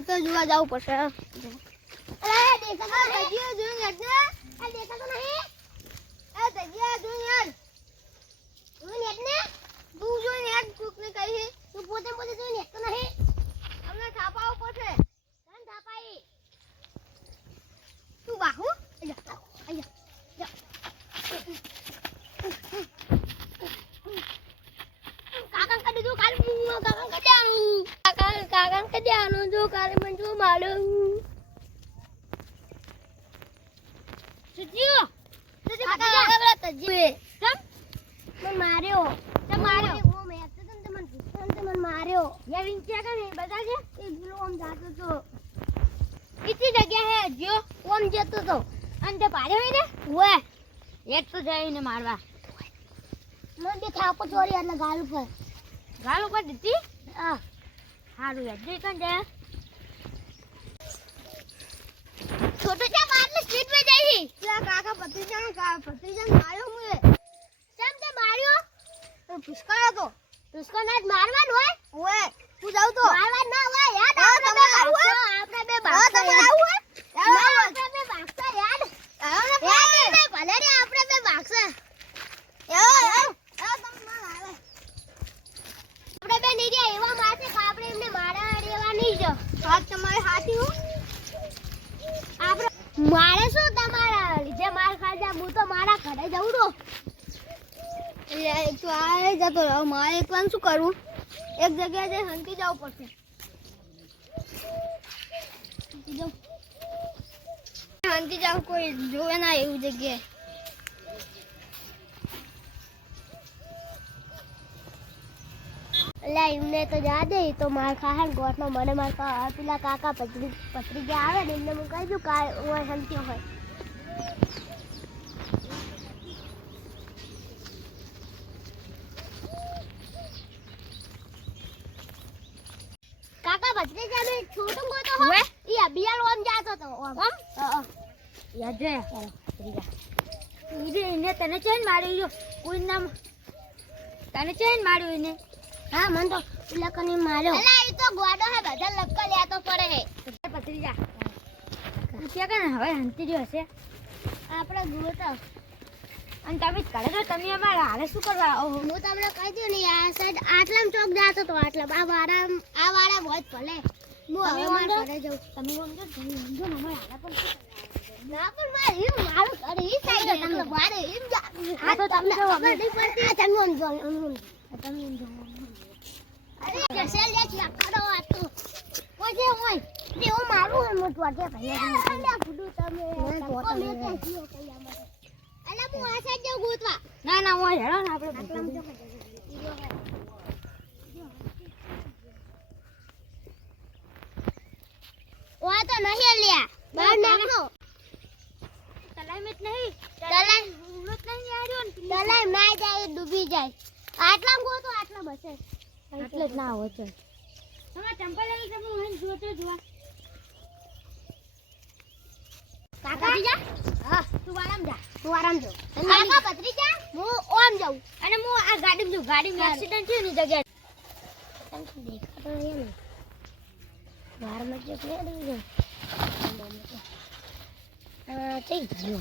એ તો જોવા જવું પડશે. અરે તજીયા નહીં. આ તજીયા તું કોકને કહી તું પોતે પોતે જોઈ નેટ તો નહીં. અમને થાપાવું પડશે. થાપાઈ. તું બાહુ અહીંયા કાકા કદી જો કાલ હું કાકા કદી કાકા કાકા કદી આનો જો કાલે મને જો માર્યો સુજીઓ સુજી કાકા કાકા કાકા તજીએ મને માર્યો તે માર્યો. ઓ મેં તો તને મને પૂછ્યો ને તે મને માર્યો યા વિંચ્યા કે નહીં બધા છે એ પેલો આમ જાતો તો કેટલી જગ્યા હે જો ઓમ જતો તો અને તે પાડ્યો હોય ને ઓએ એક તો જઈને મારવા મને બે થાપો ચોરી એટલે ગાલ ઉપર ગાલ ઉપર દીધી આ સારું યાર જઈ કન જાય છોટો ચા મારને સ્ટ્રીટમાં જઈ પેલા કાકા ભત્રીજાને કા ભત્રીજાને માર્યો મુએ ચમ તે માર્યો પુષ્કળ હતો તુસ્કો ના મારવાનું હોય ઓએ તું જાવ તો મારવા ના હોય યાદ આપણે આવું ભાગશો, હે? આપણે બે તમારે યાદ. આવું ના, હે? આપણે બે ભાગશો યાદ ને, ભલે ને આપણે બે તમે આવે. આપણે એવા મારશે કે આપણે એમને મારા રેવા નહીં જો. હાથ તમારે હાથી હું આપણે મારે શું તમારા લીધે માર ખાધા? હું તો મારા ઘરે જઉં તો તો આ જતો રહ્યો મારે પણ શું કરવું? એક જગ્યાએ જઈ હંકી જવું પડશે. હંકી જાવ કોઈ જોવે ના એવું જગ્યાએ. એટલે એમને તો જવા દે તો માર ખાહે ને ગોઠમાં મને માર ખા પેલા કાકા પત્રી પત્રીજા આવે ને એમને હું કહી દઉં કે હું શાંતિ હોય. કાકા ભત્રીજા ને છોટું ગોતો હોય ઈ અભિયાલ ઓમ જાતો તો ઓમ? હા, યાદ એને તને ચેન માર્યો કોઈ નામ તને ચેન માર્યો એને? હા મન તો લકની કને માર્યો. અલા ઈ તો ગોડો હે બધા લક્કા લ્યા તો પડે હે. પતરી જા. તું કને હવે હંતી રહ્યો હશે. આપણે ગોતો અને તમે કરે તો તમે અમારા હાલે શું કરવા? આવો હું તમને કહી દઉં ને આ સાઈડ આટલામ ચોક જાતો તો આટલામ. આ વાળા આ વાળા બહુ ભલે. હું હવે? મારા ઘરે જાઉં તમે સમજો તમે સમજો ને અમારા હાલે પણ ના પણ મારે એમ મારું અરે એ. સાઈડ તમને મારે એમ જા હા તો તમને ખબર નહીં પડતી આ તમે સમજો. તમે સમજો અરે લે છે આખડો ઓજે હોય તે હું મારું હે મોટું આટે ભાઈ. અલ્યા ફૂડું તમે. પોતા મેં મેં તો જીઓ કઈ આમાં? અલ્યા હું આ સાઈડ ગોતવા. ના ના હું હેડો ને આપણે આટલામ બધું. ચોક ઓય તો નહીં લ્યા બહાર નાખો. તલાઈમાં નહીં. તલાઈ ઉમરો નહીં આવ્યો તલાઈ ના જાય ડૂબી જાય. આટલા ગોતો આટલા બસે. એટલે જ ના હોય છે તમારે ચંપલ લઈ તમે હું જોતો જોવા. કાકા? જા હા તું આરામ જા. તું આરામ જો કાકા ભત્રીજા હું ઓમ જાઉં. અને હું આ ગાડીમાં ગાડી ગાડીમાં એક્સિડન્ટ થયું ને જગ્યાએ. તને દેખાતો નહીં ને મત જો કે દેજો આ થઈ ગયો.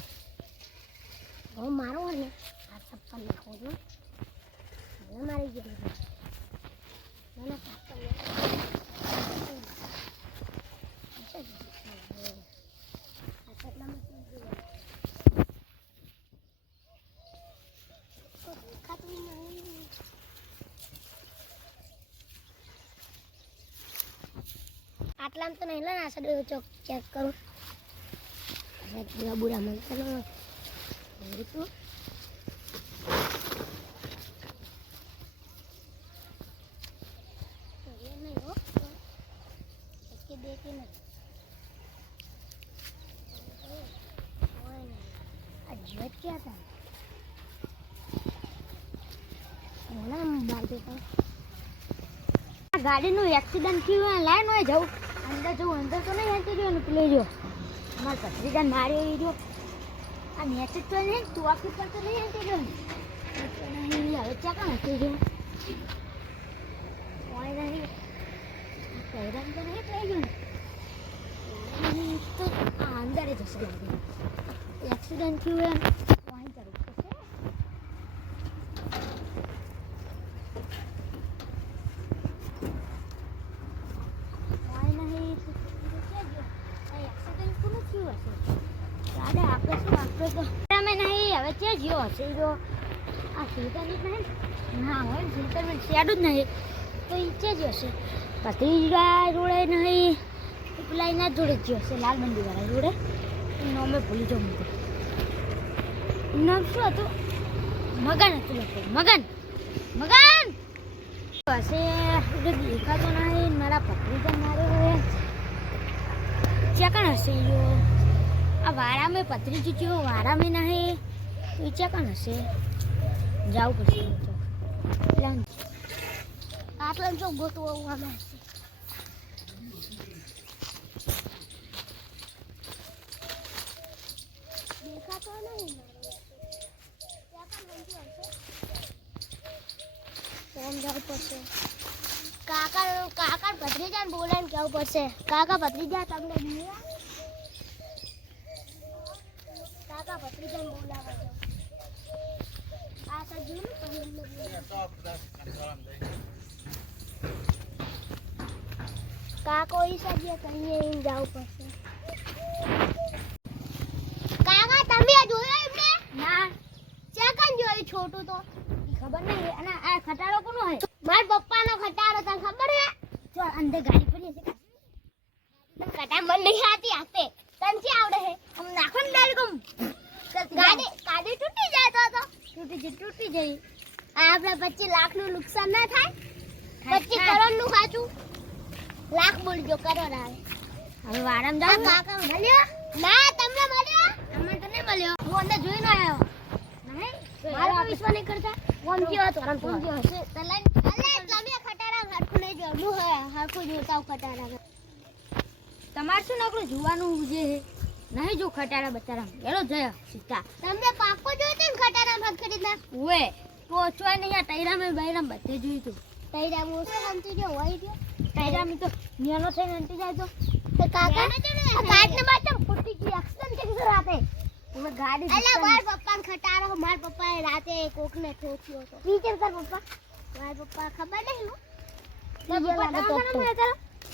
હું મારો ને. આ ચપ્પલ નાખો છું. મારી ગયો આટલામ તો નહીં લે ને આ સાઈડ ચોક ચેક કરું પૂરા બુરા મને તો રીતું નહીં હો એકે દેખી નહીં ઓય નહીં. આ જીવત ક્યાં એક્સિડન્ટ થયું લાઈન હોય, જવું. અંદર જવું, અંદર તો નહીં હેંચી રહ્યો ને, પેલો રહ્યો. અમારા ભત્રીજાને માર્યો એ રહ્યો. આ મેસેજ તો નહીં, તું આખી પર તો નહીં હેંચી રહ્યો ને. હવે ચા કાં હેંચી રહ્યો? કોઈ નહીં. આ પહેરામ તો નહીં થઈ ગયું ને જશે એક્સિડન્ટ થયું એમ વાહી કરવું પડશે ગયો? હશે તો હવે ક્યાં ગયો હશે જો આ ફિલ્ટર જ નહીં ના હોય ને ફિલ્ટરમાં શેડ જ નહીં તો ઈચ્છે જ હશે ભત્રીજા જોડે નહીં પેલા એના જોડે જ હશે લાલ મંદિરવાળા જોડે એનું અમે ભૂલી જાઉં મૂકો. નામ શું હતું? મગન હતું લખો મગન મગન! હશે એટલે દેખાતો નહીં, મારા ભત્રીજા મારે ચેકણ હશે યો આ વારામાં પથરી ચૂક્યો વારામાં નહીં. તો ચેકણ હશે? જાવું ઈ તો. દેખાતો નહીં ફોન જવું પડશે કાકા કાકા ભત્રીજાને બોલાવીને કહેવું પડશે? કાકા ભત્રીજા તમને કાકા ભત્રીજાને બોલાવવા જાઓ. આ જોયું ને પછી એમને બોલાવો. કાકો ઈ સજ્જે કહીએ એમ જાવ પડશે. કાકા તમે જોયો એમને? ના. ચેકન કાન જોયું છોટું તો? ખબર નહીં અને આ ખટારો કોનો હે માર પપ્પાનો ખટારો તને ખબર હે? જો અંદર ગાડી પડી હશે. કટા મન નહીં આતી આતે તને શું આવડે હે? આમ નાખો ને ડાયરેક્ટ આમ ગાડી ગાડી તૂટી જાય તો તો. તૂટી જઈ તૂટી જઈ આ આપણે પચીસ લાખનું નુકસાન ના થાય? થાય, પચીસ થાય. કરોડનું ખાચું લાખ બોલજો કરો રાવે હવે વારમ જાવ કાકા મળ્યો? ના તમને મળ્યો? અમને તને મળ્યો. હું અંદર ન આવ્યો. નહીં? મારો પર વિશ્વાસ નહીં કરતા? કોણ ગયો હતો? કોણ ગયો હશે તો અલે તમે ખટારા હરખું નહીં જોડું હે હરખું જોતા ખટારા તમારે શું નકરું? જોવાનું જે હે. નહીં જો ખટારા બચારા એલો જયો સીતા. તમને પાકો જોઈતો ને ખટારા ભાગ ખરીદના ઓએ પહોંચવા નહીં આ ટાયરામાં બૈરામ બધે જોયું તું તૈરા મોસો સમજી ગયો હોય ગયો ટાયરામાં તો નિયાનો થઈને અંટી જાય તો. તો કાકા આ માં ફૂટી ગઈ એક્સિડન્ટ થઈ ગયો રાતે. હવે ગાડી અલે માર પપ્પાને ખટારો માર પપ્પાએ રાતે કોકને ઠોક્યો હતો. ટીચર કર પપ્પા? માર પપ્પા ખબર નહીં હું. તારા પપ્પા દવાખાનામાં હતા?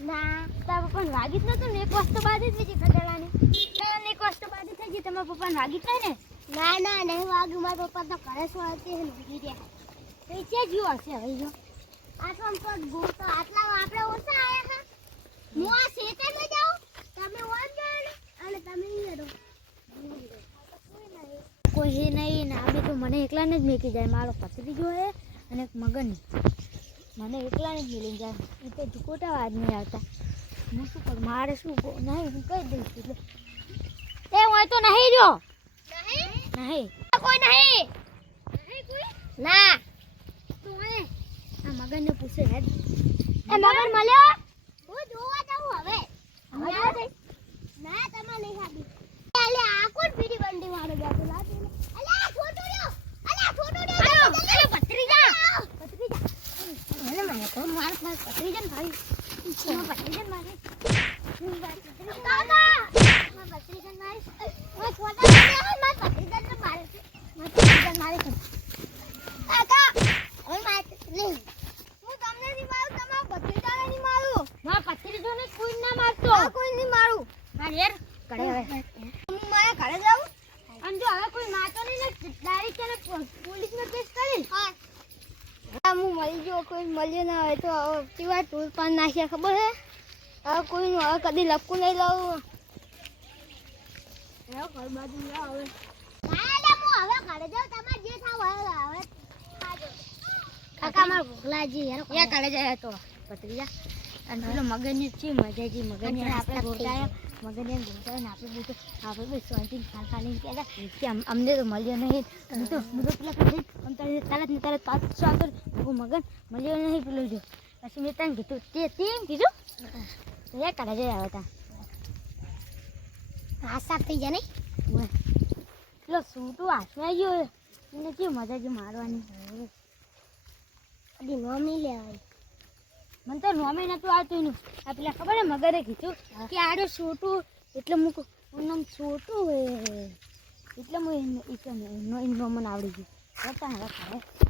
ના તારા પપ્પાને વાગી જ નતું ને. એક વસ્તુ બાજી જ બીજી ખટારાની. તને એક વસ્તુ બાજી થઈ ગઈ. તમારા પપ્પાને વાગી જ ને? ના ના નહીં વાગ્યું. મારા પપ્પા તો ઘરે શું હતી રહ્યા તો એ છે જીવો હશે હવે જો? કોઈ હે નહીં ને આ તો મને એકલાને જ મેકી જાય. મારો પત્રીજો હે અને એક મગન. મને એકલાને જ મેલી જાય. એ તો ઝુકોટા વાત નહીં આવતા. હું શું કરું? મારે શું નહીં હું કહી દઈશ? એટલે એ હું તો નહીં રહ્યો. નહીં? નહીં. કોઈ નહીં. ના. મગનને પૂછે હે એ મગર મળ્યો? હું જોવા જાઉં હવે. ના જાઉં? ના તમારે નહીં ખાધી અલે આ કોણ બીડી બંડી વાળો બેઠો? લાગે અલે આ છોટો રહ્યો. અલે છોટો રહ્યો. પતરી જા. પતરી જા. મને મને તો માર માર પત્રીજાને ભાઈ. પતરી પત્રીજાને મારે કાકા પતરી ભત્રીજાને મારે ઓય છોટા રહ્યો માર ભત્રીજાને મારે છે માર પત્રીજાને મારે છે. કાકા હવે મારે નહીં હું તમને નહીં મારું તમારા ભત્રીજાને નહીં મારું માર પત્રીજોને કોઈ ના મારતો આ કોઈ નહીં માર યાર કરે હવે હું મારા ઘરે જાઉં અને જો હવે કોઈ મારતો નહીં ને ડાયરેક્ટ એને પો- કેસ કરીશ હા હા હું મળી ગયો કોઈ મળ્યો ના હોય તો. હવે કેવા ટૂલ પાન નાખ્યા ખબર હે હવે કોઈનું હવે કદી લપકું નહીં લાવું હવે ઘર બાજુ જા હવે હવે ઘરે જાઉં તમારે જે થાવ હવે હવે કાકા માર યાર કાલે જાય તો પત્રીજા અને પેલો છે મજાજી મગનને આપણે ગોટાયા એમ ગોટાયા ને આપણે બધું આપણે બી શાંતિ ખાલ ખાલી કે અમને તો મળ્યો નહીં. હું તો હું તો પેલા કહી તારે તરત ને તરત પાછો આગળ હું મગન મળ્યો નહીં પેલું જો. પછી મેં તને કીધું, તે તેમ કીધું યા કાલે જઈ આવ્યા હતા સાફ થઈ જાય નહીં? પેલો તું હાથમાં આવી ગયો એને કેવું મજા જે મારવાની. કદી લે લેવાય. મને તો નોમે નતું આવતું એનું. આ પેલા ખબર હે મગરે કીધું કે આડો છોટું એટલે મૂક એનું નામ છોટું હે. એટલે હું એટલે મને આવડી ગયું. રતા ખાય